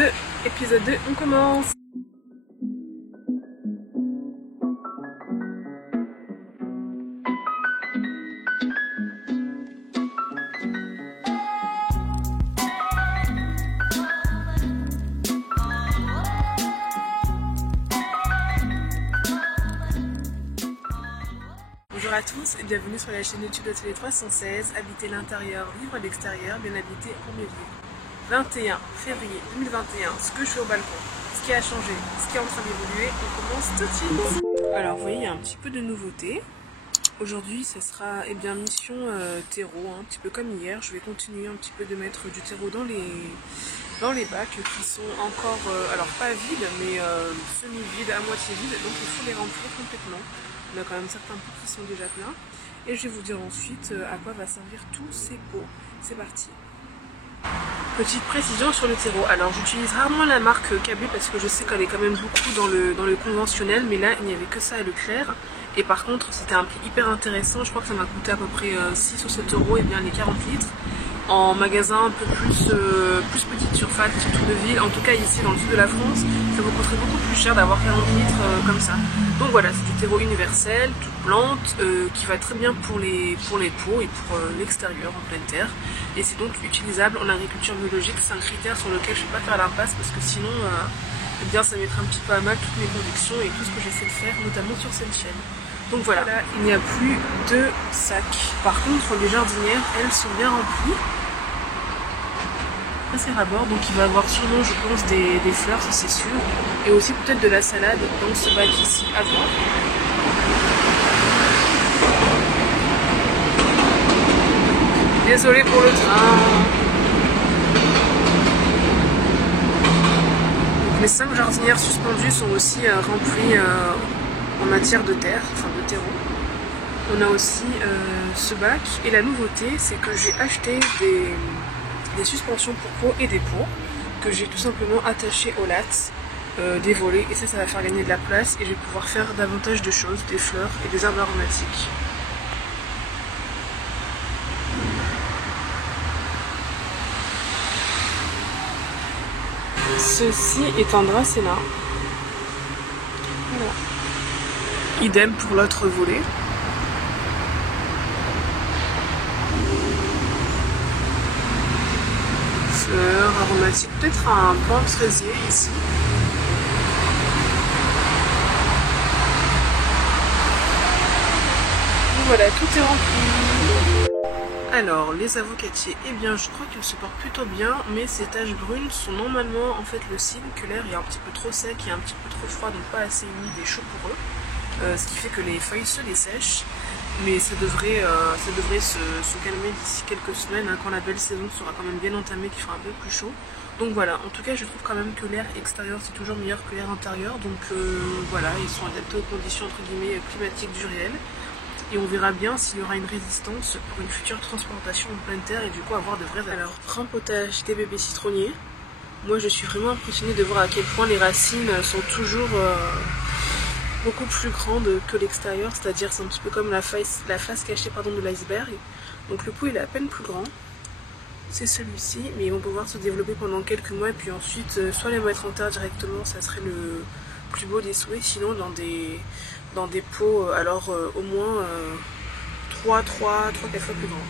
2, épisode 2, on commence. Bonjour à tous et bienvenue sur la chaîne YouTube d'Atelier 316, habiter l'intérieur, vivre à l'extérieur, bien habité pour mieux vivre. 21 février 2021, ce que je fais au balcon, ce qui a changé, ce qui est en train d'évoluer, on commence tout de suite. Alors vous voyez, il y a un petit peu de nouveauté. Aujourd'hui, ce sera mission terreau, un petit peu comme hier. Je vais continuer un petit peu de mettre du terreau dans les bacs qui sont encore, alors pas vides, mais semi-vides, à moitié vides, donc il faut les remplir complètement. On a quand même certains pots qui sont déjà pleins. Et je vais vous dire ensuite à quoi va servir tous ces pots. C'est parti. Petite précision sur le terreau. Alors j'utilise rarement la marque KB parce que je sais qu'elle est quand même beaucoup dans le conventionnel. Mais là, il n'y avait que ça à Leclerc. Et par contre, c'était un prix hyper intéressant. Je crois que ça m'a coûté à peu près 6 ou 7 euros et bien les 40 litres. En magasin un peu plus petite surface, surtout de ville, en tout cas ici dans le sud de la France, ça vous coûterait beaucoup plus cher d'avoir 40 litres comme ça. Donc voilà, c'est du terreau universel, toute plante, qui va très bien pour les pots et pour l'extérieur en pleine terre. Et c'est donc utilisable en agriculture biologique, c'est un critère sur lequel je ne vais pas faire l'impasse parce que sinon eh bien, ça mettrait un petit peu à mal toutes mes convictions et tout ce que j'essaie de faire, notamment sur cette chaîne. Donc voilà, là, il n'y a plus de sacs. Par contre, les jardinières, elles sont bien remplies. C'est à bord, donc il va y avoir sûrement, je pense, des fleurs, ça c'est sûr. Et aussi peut-être de la salade dans ce bac ici, à voir. Désolée pour le train. Donc, les 5 jardinières suspendues sont aussi remplies en matière de terre, enfin de terreau. On a aussi ce bac et la nouveauté c'est que j'ai acheté des suspensions pour pots et des pots que j'ai tout simplement attachés aux lattes, des volets, et ça va faire gagner de la place et je vais pouvoir faire davantage de choses, des fleurs et des herbes aromatiques. Ceci est un dracena. Voilà. Idem pour l'autre volet. Fleurs aromatiques, peut-être un plant de fraisier ici. Et voilà, tout est rempli. Alors, les avocatiers, eh bien je crois qu'ils se portent plutôt bien, mais ces taches brunes sont normalement en fait le signe que l'air est un petit peu trop sec et un petit peu trop froid, donc pas assez humide et chaud pour eux. Ce qui fait que les feuilles se dessèchent. Mais ça devrait se calmer d'ici quelques semaines, hein, quand la belle saison sera quand même bien entamée, qu'il fera un peu plus chaud. Donc voilà, en tout cas je trouve quand même que l'air extérieur c'est toujours meilleur que l'air intérieur. Donc voilà, ils sont adaptés aux conditions entre guillemets climatiques du réel. Et on verra bien s'il y aura une résistance pour une future transplantation en pleine terre et du coup avoir de vraies valeurs. Alors, rempotage des bébés citronniers. Moi je suis vraiment impressionnée de voir à quel point les racines sont toujours beaucoup plus grande que l'extérieur, c'est-à-dire c'est un petit peu comme la face cachée de l'iceberg. Donc le pot il est à peine plus grand, c'est celui-ci, mais ils vont pouvoir se développer pendant quelques mois et puis ensuite soit les mettre en terre directement, ça serait le plus beau des souhaits, sinon dans des pots alors au moins 3-4 fois plus grands.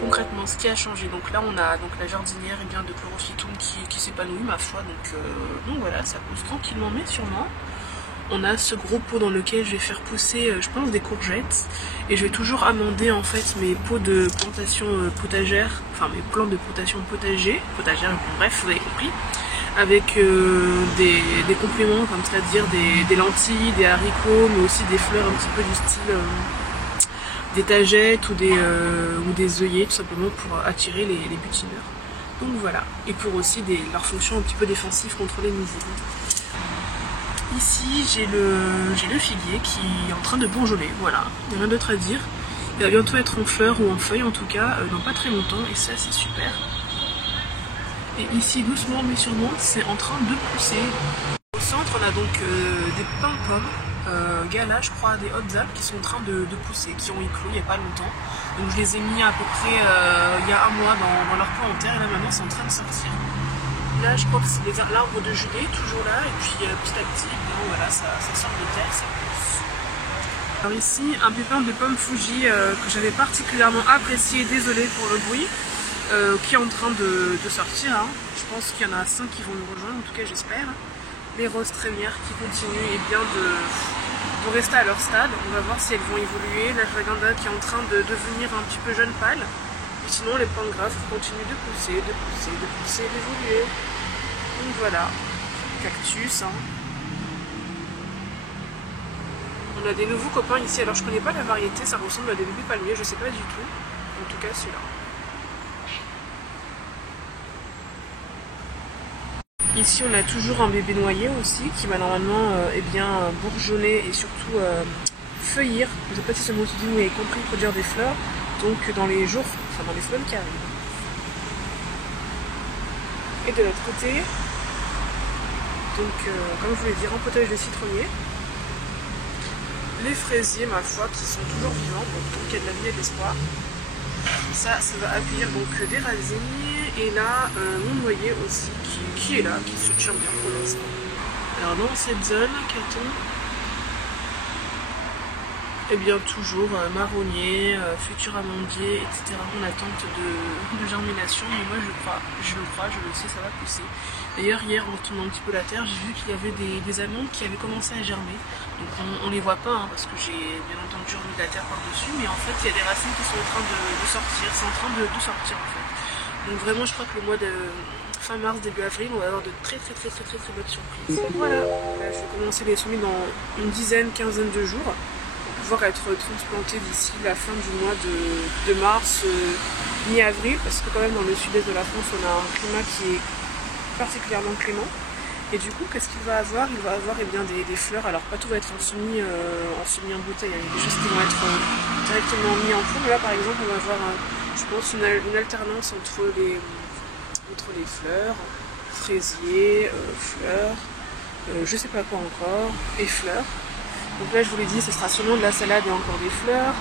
Concrètement, ce qui a changé, donc là on a donc la jardinière et bien de chlorophytum qui s'épanouit ma foi, donc voilà, ça pousse tranquillement mais sûrement. On a ce gros pot dans lequel je vais faire pousser je pense des courgettes et je vais toujours amender en fait mes pots de plantation potagère, enfin mes plants de plantation potagère, bref vous avez compris, avec des compléments comme c'est-à-dire des lentilles, des haricots, mais aussi des fleurs un petit peu du style des tagettes ou des œillets tout simplement pour attirer les butineurs. Donc voilà, et pour aussi leur fonction un petit peu défensive contre les nuisibles. Ici j'ai le figuier qui est en train de bourgeonner, voilà, il n'y a rien d'autre à dire. Il va bientôt être en fleurs ou en feuilles en tout cas, dans pas très longtemps, et ça c'est super. Et ici doucement mais sûrement c'est en train de pousser. Au centre on a donc des pins de pommes Gala, je crois, des Hautes-Alpes qui sont en train de pousser, qui ont éclos il n'y a pas longtemps. Donc je les ai mis à peu près il y a un mois dans leur pot en terre et là maintenant c'est en train de sortir. Là je crois que c'est l'arbre de juillet, toujours là, et puis petit à petit, bon, voilà, ça sort de terre, ça pousse. Alors ici, un pépin de pomme Fuji que j'avais particulièrement apprécié, désolé pour le bruit, qui est en train de sortir. Hein. Je pense qu'il y en a 5 qui vont nous rejoindre, en tout cas j'espère. Les roses trémières qui continuent et bien de rester à leur stade. On va voir si elles vont évoluer. La Ashwagandha qui est en train de devenir un petit peu jeune pâle. Et sinon les plantes graves continuent de pousser, d'évoluer. Donc voilà, cactus. Hein. On a des nouveaux copains ici. Alors je connais pas la variété, ça ressemble à des bébés palmiers, je sais pas du tout. En tout cas celui-là. Ici on a toujours un bébé noyer aussi qui va normalement bourgeonner et surtout feuillir. Je ne sais pas si ce mot se dit, mais y compris produire des fleurs. Donc dans les jours, enfin dans les semaines qui arrivent. Et de l'autre côté, donc comme je vous l'ai dit, rempotage de citronniers. Les fraisiers, ma foi, qui sont toujours vivants, donc il y a de la vie et de l'espoir. Ça va accueillir donc des racines. Et là, mon noyer aussi qui est là, qui se tient bien pour l'instant. Alors dans cette zone, qu'a-t-on? Eh bien toujours marronnier, futur amandier, etc. en attente de germination. Mais moi je le sais, ça va pousser. D'ailleurs hier en retournant un petit peu la terre, j'ai vu qu'il y avait des amandes qui avaient commencé à germer. Donc on les voit pas parce que j'ai bien entendu remis de la terre par-dessus. Mais en fait il y a des racines qui sont en train de sortir, c'est en train de sortir en fait. Donc vraiment je crois que le mois de fin mars, début avril, on va avoir de très bonnes surprises. Voilà, là, je vais commencer les semis dans une quinzaine de jours. Pouvoir être transplanté d'ici la fin du mois de mars, mi-avril, parce que quand même dans le sud-est de la France on a un climat qui est particulièrement clément. Et du coup qu'est-ce qu'il va avoir? Il va avoir des fleurs. Alors pas tout va être en semis en bouteille, il y a des choses qui vont être directement mis en pot, mais là par exemple on va avoir je pense une alternance entre les fleurs, fraisiers, fleurs, je sais pas quoi encore, et fleurs. Donc là je vous l'ai dit, ce sera sûrement de la salade et encore des fleurs.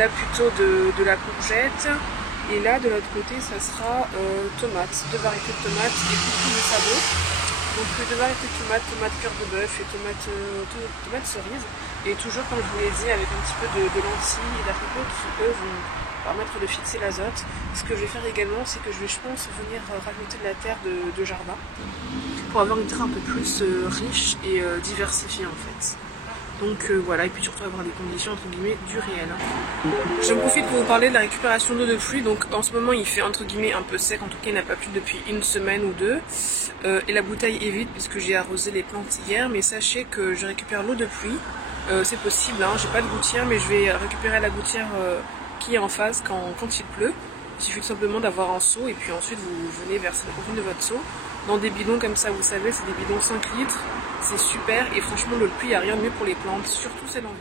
Là plutôt de la courgette. Et là de l'autre côté ça sera tomates, 2 variétés de tomates et beaucoup de sabots. Donc 2 variétés de tomates, tomate cœur de bœuf et tomate cerise. Et toujours comme je vous l'ai dit avec un petit peu de lentilles et d'apricots qui eux vont permettre de fixer l'azote. Ce que je vais faire également c'est que je pense venir rajouter de la terre de jardin pour avoir une terre un peu plus riche et diversifiée en fait. Donc voilà, et puis surtout avoir des conditions entre guillemets du réel. Je profite pour vous parler de la récupération d'eau de pluie. Donc en ce moment il fait entre guillemets un peu sec, en tout cas il n'a pas plu depuis une semaine ou deux. Et la bouteille est vide puisque j'ai arrosé les plantes hier, mais sachez que je récupère l'eau de pluie. C'est possible, hein, j'ai pas de gouttière, mais je vais récupérer la gouttière qui est en face quand il pleut. Il suffit tout simplement d'avoir un seau et puis ensuite vous venez verser le contenu de votre seau dans des bidons comme ça, vous savez, c'est des bidons 5 litres, c'est super et franchement l'eau de pluie, il n'y a rien de mieux pour les plantes, surtout celles en ville.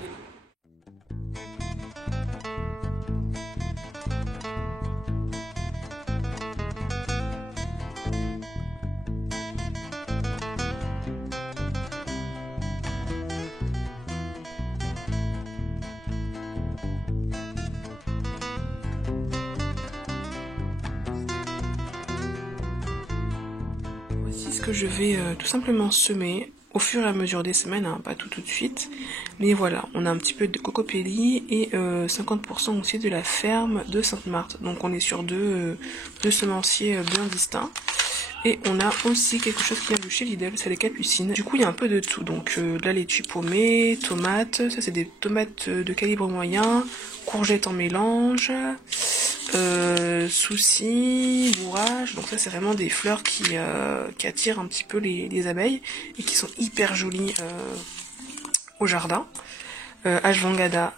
Que je vais tout simplement semer au fur et à mesure des semaines, hein, pas tout de suite, mais voilà, on a un petit peu de cocopelli et 50% aussi de la ferme de Sainte-Marthe, donc on est sur deux semenciers bien distincts. Et on a aussi quelque chose qui vient de chez Lidl, c'est les capucines. Du coup il y a un peu de tout, donc de la laitue paumée, tomates, ça c'est des tomates de calibre moyen, courgettes en mélange, soucis, bourrage, donc ça c'est vraiment des fleurs qui attirent un petit peu les abeilles et qui sont hyper jolies au jardin. Ashwagandha,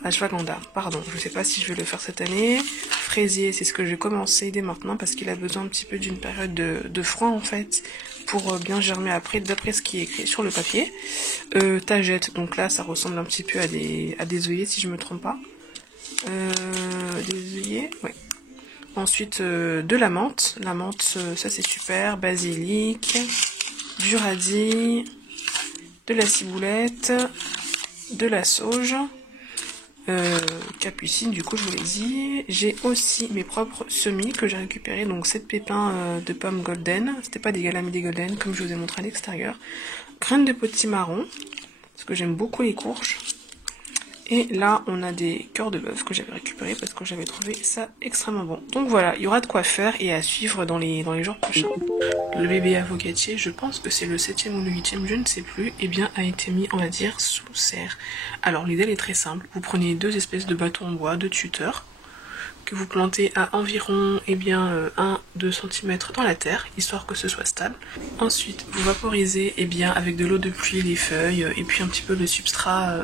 pardon, je sais pas si je vais le faire cette année. Fraisier, c'est ce que j'ai commencé dès maintenant parce qu'il a besoin un petit peu d'une période de froid en fait pour bien germer après, d'après ce qui est écrit sur le papier. Tagette, donc là ça ressemble un petit peu à des œillets si je me trompe pas. Des œillets, ouais. Ensuite de la menthe, ça c'est super, basilic, du radis, de la ciboulette, de la sauge, capucine, du coup je vous l'ai dit. J'ai aussi mes propres semis que j'ai récupérés, donc 7 pépins de pommes golden, c'était pas des galas mais des golden comme je vous ai montré à l'extérieur. Graines de potimarron, parce que j'aime beaucoup les courges. Et là, on a des cœurs de bœuf que j'avais récupérés parce que j'avais trouvé ça extrêmement bon. Donc voilà, il y aura de quoi faire et à suivre dans les jours prochains. Le bébé avocatier, je pense que c'est le 7e ou le 8e, je ne sais plus, et bien a été mis, on va dire, sous serre. Alors l'idée est très simple, vous prenez 2 espèces de bâtons en bois, de tuteurs, que vous plantez à environ 1-2 cm dans la terre, histoire que ce soit stable. Ensuite, vous vaporisez avec de l'eau de pluie les feuilles et puis un petit peu le substrat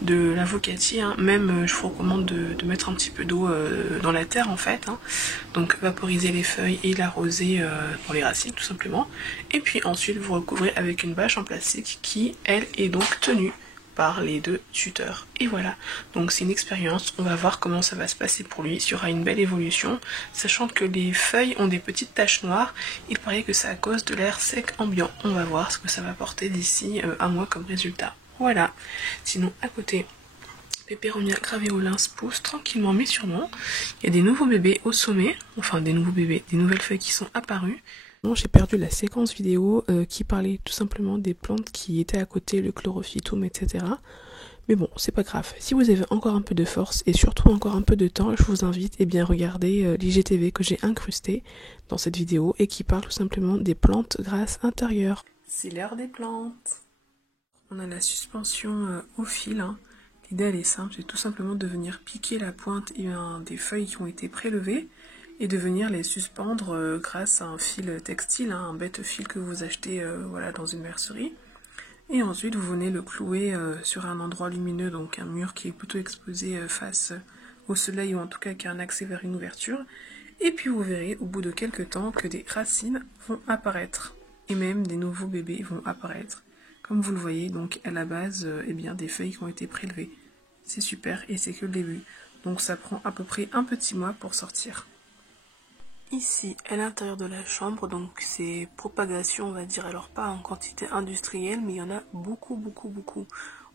de l'avocatier. Même, je vous recommande de mettre un petit peu d'eau dans la terre en fait. Donc vaporiser les feuilles et l'arroser pour les racines tout simplement. Et puis ensuite, vous recouvrez avec une bâche en plastique qui, elle, est donc tenue par les 2 tuteurs. Et voilà, donc c'est une expérience, on va voir comment ça va se passer pour lui, il y aura une belle évolution, sachant que les feuilles ont des petites taches noires, il paraît que c'est à cause de l'air sec ambiant. On va voir ce que ça va porter d'ici un mois comme résultat. Voilà, sinon à côté, Pépéronia graveolens pousse tranquillement mais sûrement. Il y a des nouveaux bébés au sommet, enfin des nouveaux bébés, des nouvelles feuilles qui sont apparues. J'ai perdu la séquence vidéo qui parlait tout simplement des plantes qui étaient à côté, le chlorophytum, etc. Mais bon, c'est pas grave. Si vous avez encore un peu de force et surtout encore un peu de temps, je vous invite à regarder l'IGTV que j'ai incrusté dans cette vidéo et qui parle tout simplement des plantes grasses intérieures. C'est l'heure des plantes. On a la suspension au fil. L'idée elle est simple, c'est tout simplement de venir piquer la pointe des feuilles qui ont été prélevées et de venir les suspendre grâce à un fil textile, un bête fil que vous achetez dans une mercerie. Et ensuite vous venez le clouer sur un endroit lumineux, donc un mur qui est plutôt exposé face au soleil ou en tout cas qui a un accès vers une ouverture. Et puis vous verrez au bout de quelques temps que des racines vont apparaître et même des nouveaux bébés vont apparaître. Comme vous le voyez, donc à la base, des feuilles qui ont été prélevées. C'est super et c'est que le début. Donc ça prend à peu près un petit mois pour sortir. Ici, à l'intérieur de la chambre, donc c'est propagation, on va dire, alors pas en quantité industrielle, mais il y en a beaucoup.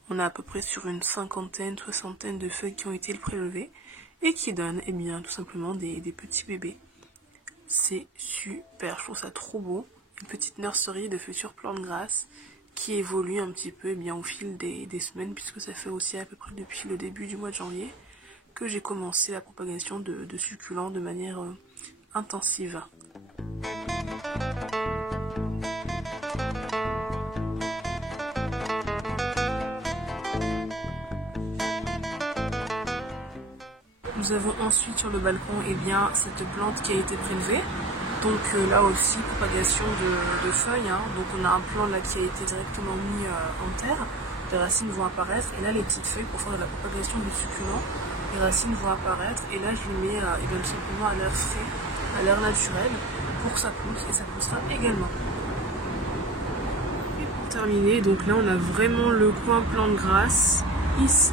On a à peu près sur une 50aine, 60aine de feuilles qui ont été prélevées et qui donnent, tout simplement des petits bébés. C'est super, je trouve ça trop beau. Une petite nurserie de futures plantes grasses qui évolue un petit peu au fil des semaines, puisque ça fait aussi à peu près depuis le début du mois de janvier que j'ai commencé la propagation de succulents de manière intensive. Nous avons ensuite sur le balcon cette plante qui a été prélevée. Donc là aussi propagation de feuilles, donc on a un plant là qui a été directement mis en terre, les racines vont apparaître et là les petites feuilles pour faire de la propagation des succulents, les racines vont apparaître et là je les mets tout simplement à l'air frais, à l'air naturel pour que ça pousse et ça poussera également. Et pour terminer, donc là on a vraiment le coin plante grasse ici,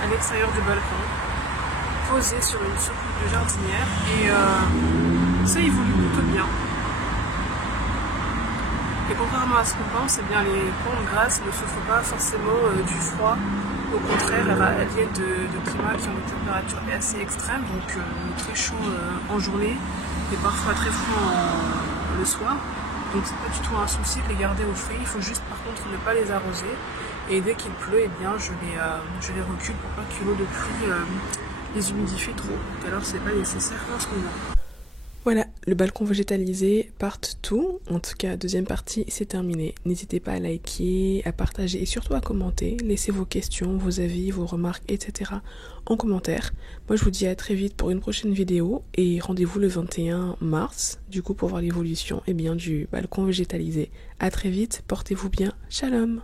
à l'extérieur du balcon, posé sur une soucoupe de jardinière et ça évolue plutôt bien. Et contrairement à ce qu'on pense, les plantes grasses ne souffrent pas forcément du froid. Au contraire, elles viennent de climats qui ont une température assez extrême, donc très chaud en journée et parfois très froid le soir. Donc c'est pas du tout un souci de les garder au frais, il faut juste par contre ne pas les arroser. Et dès qu'il pleut, je les recule pour pas que l'eau de pluie les humidifie trop. Donc alors c'est pas nécessaire en ce moment. Voilà, le balcon végétalisé, part 2, en tout cas deuxième partie, c'est terminé. N'hésitez pas à liker, à partager et surtout à commenter. Laissez vos questions, vos avis, vos remarques, etc. en commentaire. Moi je vous dis à très vite pour une prochaine vidéo et rendez-vous le 21 mars, du coup pour voir l'évolution du balcon végétalisé. À très vite, portez-vous bien, shalom.